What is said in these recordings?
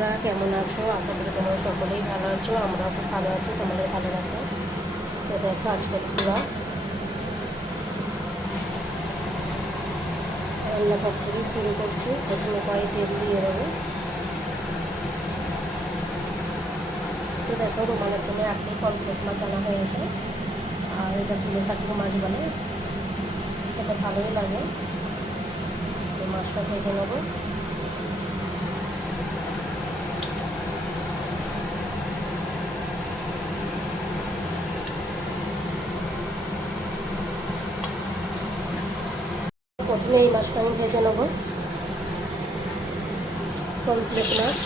তোমরা কেমন আছো? আশা করি তোমরা সকলেই ভালো আছো, আমরাও খুব ভালো আছি, তোমাদের ভালোবাসা। তো দেখো আজকের পুরো। রান্না পক্ষে শুরু করছি, প্রথমে কড়াই তেল দিয়ে দেবো। তো দেখো, রোমানের জন্য একটাই কমপ্লিট মাছ আনা হয়েছে। আর এটা কিলো ষাট মাছ বলে এটা ভালোই লাগে। তো মাছটা ভেজে নেব। প্রথমে এই মাছটা আমি ভেজে নেব। কমপ্লিট মাছ।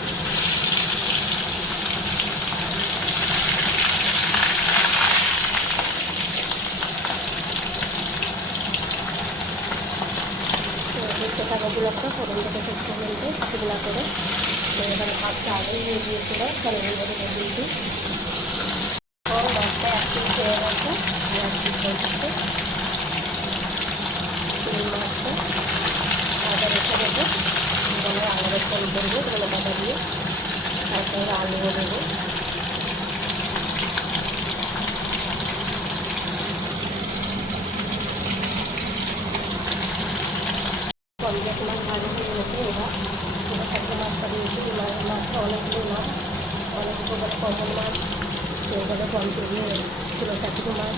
করে ভাতটা দিয়ে দিয়েছিল তাহলে এইভাবে দিয়েছি মাছটা এক পিস হয়ে গেছে এক পিস হয়ে গেছে এই মাছটা আদা রেখে দেবো এখানে আলাদা ফোন করব ধনে পাতা দিয়ে তারপরে আলুও দেবো কমপ্লেট মাছ ভালো হয়ে গেছে এবার। এবার একটা মাছটা দিয়েছি মাছ মাছটা অনেকগুলো মাছ, অনেকগুলো মানে কমন মাছ সেইভাবে কম দিয়ে কিলো ষাটিকে মাছ,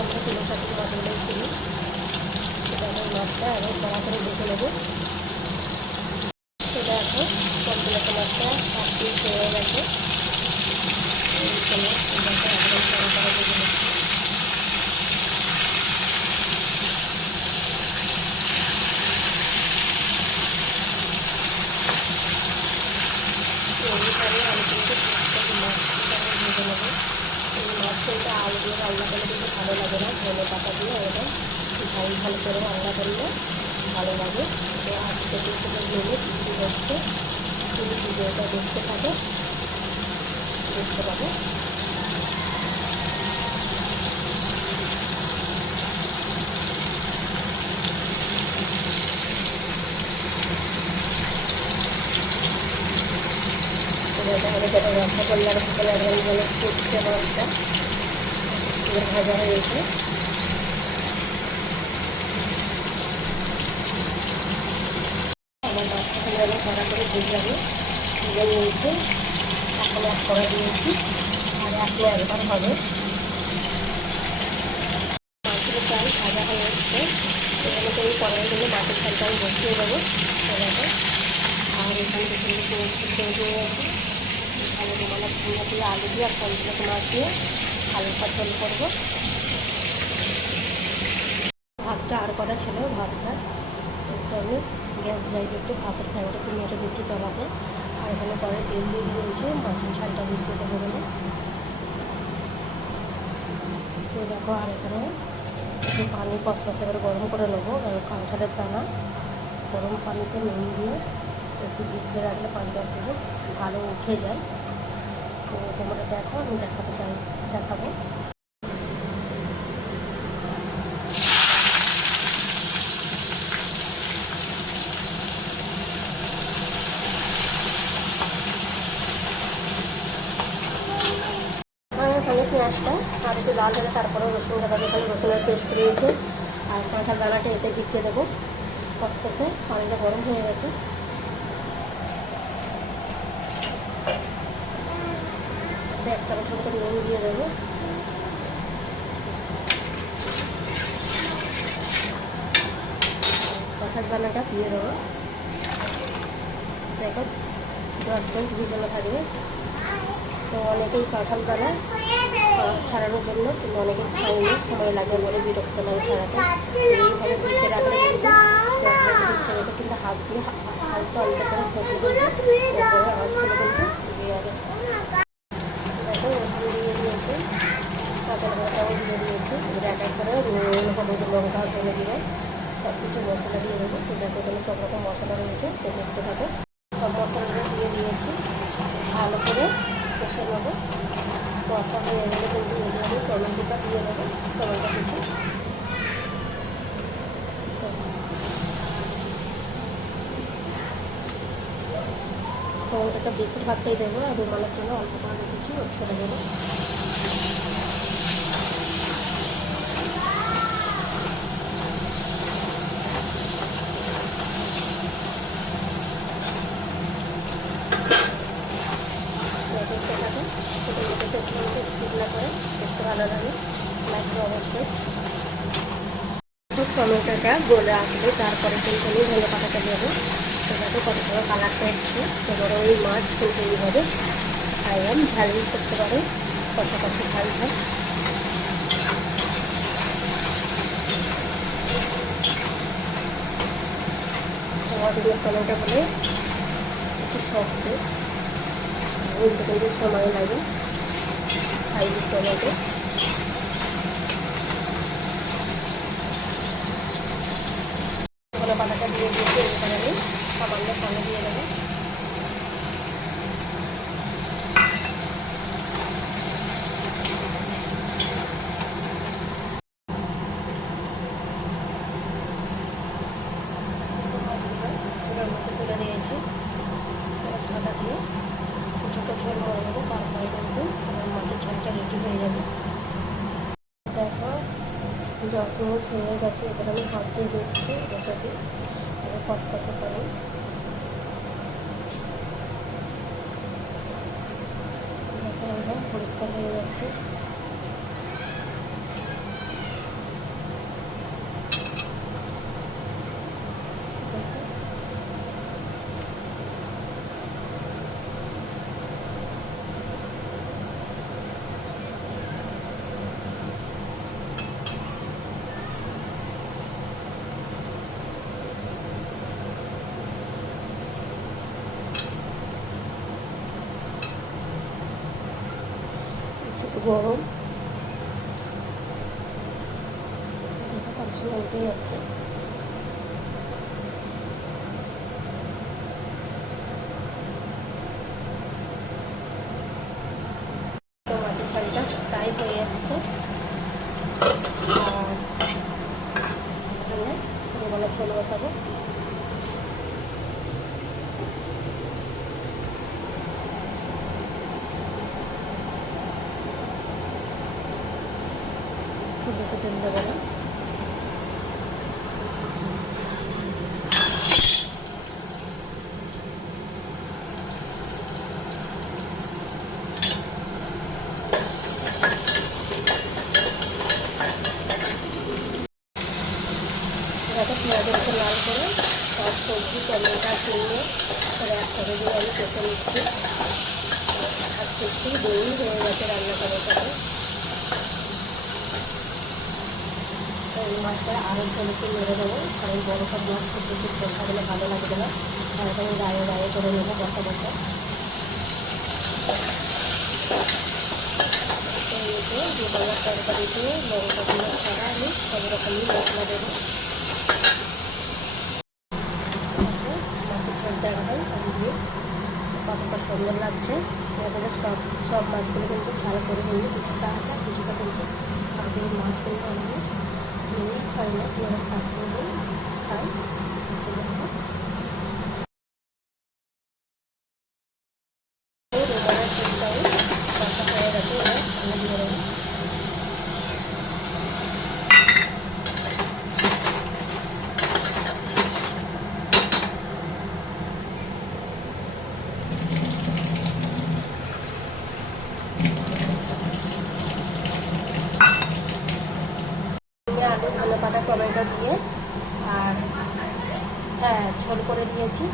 আমরা কিলো ষাটিকে মাছগুলোই সেটা আমি মাছটা নেব সেটা এখন কমপ্লেট মাছটা এক পিস হয়ে গেছে এই জন্য মাছটা একদম কড়া করে বেছে নিচ্ছি এইভাবে আমি কিন্তু প্রত্যেক মাছটা ভেজে নেব এই মাছটা আলু দিয়ে রান্না করলে কিন্তু ভালো লাগে না ধনে পাতা দিয়ে একদম ঝাল ঝাল করে রান্না করলে ভালো লাগে আজকে মিনিট কী হচ্ছে তুমি ভিডিওটা দেখতে থাকো দেখতে পাবো এখানে যেটা রসগোল্লার ভিতরে একদম বলে ফুটছে মাছটা ভাজা হয়েছে আমার মাছটাকে আমি কড়া করে ভেজাবো ভেজে নিয়েছি। এখন এক কড়া দিয়েছি আর এখন একবার হবে মাছের চাল ভাজা হয়ে এসছে এখানে এই কড়াই দিলে মাছের চালটা আমি বসিয়ে দেবো এভাবে আর এখানে আলু দিয়ে আর কমপ্লেট মাছ দিয়ে হালকা ঝোল করব ভাতটা আর কটা ছিল ভাতটা? একটু আমি গ্যাস যাইতে একটু ভাতের ফ্যানটা মেটে দিচ্ছি তলাতে। আর এখানে পরে তেল দিয়ে দিয়েছি মাছের ঝালটা মিশিয়ে দেবো বলে। তো দেখো আর এখানে একটু পানি কষকষে করে গরম করে নেব, কারণ কাঁঠালের দানা। গরম পানিতে নুন দিয়ে একটু ভিজে রাখলে পাঁচ দশ ভালো উঠে যায়। তো তোমরা দেখো, আমি দেখাতে চাই, দেখাবো হ্যাঁ এখানে পেঁয়াজটা লাল হলে তারপরে রসুনটা দেবো এখানে রসুনের পেস্ট রয়েছে আর কাঁঠাল দানাটা এতে ভিজে দেবো। কষকষে পানিটা গরম হয়ে গেছে। এক চামচ মতো নুন দিয়ে দেবো। কাঁঠাল দানাটা দিয়ে দেবো। দেখো, দশ মিনিট ভিজানো থাকবে। তো অনেকেই কাঁঠাল দানা রস ছাড়ানোর জন্য কিন্তু অনেকে খাইনি সময় লাগে বলে বিরক্ত লাগে ছাড়াতে। এইভাবে ভিজে রাখলে ভিজে রেখে কিন্তু হাত দিয়ে হালকা অল্প করে ফসল কিন্তু ওপরে কিন্তু দিয়ে রসুন দিয়ে করে লঙ্কা ধরে দিয়ে সব কিছু মশলা দিয়ে দেবো। তো দেখো সব রকম মশলা রয়েছে। তো দেখতে থাকো। সব মশলাগুলো দিয়ে দিয়েছি। ভালো করে কষে নেব। কষা হয়ে গেলে কিন্তু আমি টমেটোটা দিয়ে দেবে, টমেটো কিন্তু টমেটো এটা বেশিরভাগটাই দেবো, আর রুমালের জন্য অল্প করে রেখেছি ওর ছেড়ে দেবো দেখতে থাকুন ছোটো ছোটো টেপগুলোকে শুকনো করে দেখতে ভালো লাগে লাগবে অবশ্যই টমেটোটা গলে আসবে, তারপরে কিন্তু আমি ধনে পাতাটা দেবো। সেটাতে কত সময় কালারটা এসছে। এবারে ওই মাছ কিন্তু এইভাবে খাইলাম ঝাল করতে পারে। কত কত ঝাল হয়। আমাদের টমেটো বলে একটু শক্ত উল্টে কিন্তু সময় লাগে। হাইব্রিড টমেটো পাতাটা দিয়ে দিয়েছি এখানে আমি সামান্য পানি দিয়ে দেবো। এবার ঝোলটা রেডি হয়ে যাবে। দশ মিনিট হয়ে গেছে, এবার আমি হাত দিয়ে দিচ্ছি এটাকে কষকষে করে পরিষ্কার হয়ে যাচ্ছে দেখো যেহেতু গরম দেখো কমসে উঠে যাচ্ছে তো মাছের ঝালটা ফ্রাই হয়ে এসছে আর এখানে রুমালে ঝোল বসাবো খুব বেশি তেল দেবো না লাল করে সব সবজি আর হয়ে গেছে রান্না করে করে এই মাছটা আরও একটু মেরে দেবো কারণ বড় সব মাছ খুব বেশি ঝোল থাকলে ভালো লাগবে না। তাহলে আমি গায়ে গায়ে করে নেব বসা বসা আমি আমি সুন্দর লাগছে সব সব মাছগুলো কিন্তু করে কিন্তু কিছুটা কিছুটা কিন্তু আগে মাছ কিন্তু আমাদের নিয়ে খাই না আপনারা চাষ করবেন খাই রোগানের চিন্তায় কষা হয়ে গেছে এবার আমি দিয়ে দেবো আমি আলু ধনে পাতা টমেটো দিয়ে আর হ্যাঁ ঝোল দিয়েছি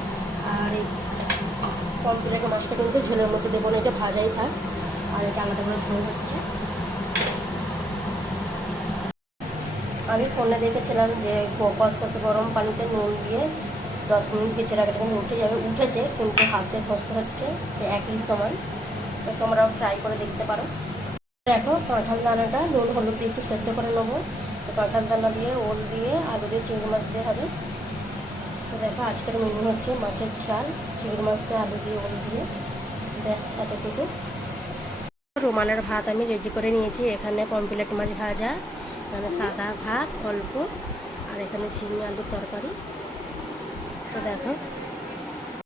আর এই পমপ্লেটের মাছটা কিন্তু ঝোলের মধ্যে দেবো না, এটা ভাজাই থাক। আর এটা আলাদা করে ঝোল হচ্ছে। আমি ফোনে দেখেছিলাম যে কস কসকসে গরম পানিতে নুন দিয়ে দশ মিনিট ভিজে রাখলে কিন্তু উঠে যাবে উঠেছে, কিন্তু হাতে খসতে হচ্ছে একই সমান। তো তোমরাও ট্রাই করে দেখতে পারো। দেখো, কাঁঠাল দানাটা নুন হলুদ দিয়ে একটু সেদ্ধ করে নেব। কাঁঠাল দানা দিয়ে, ওল দিয়ে, আলু দিয়ে চিংড়ি মাছ দিয়ে হবে। তো দেখো, আজকের মেনু হচ্ছে মাছের ঝাল, চিংড়ি মাছ তো আলু দিয়ে, ওল দিয়ে। ব্যাস, এতটুকু। রোমানের ভাত আমি রেডি করে নিয়েছি। এখানে পমপ্লেট মাছ ভাজা, এখানে সাদা ভাত, অল্প, আর এখানে চিংড়ি আলুর তরকারি। তো দেখো।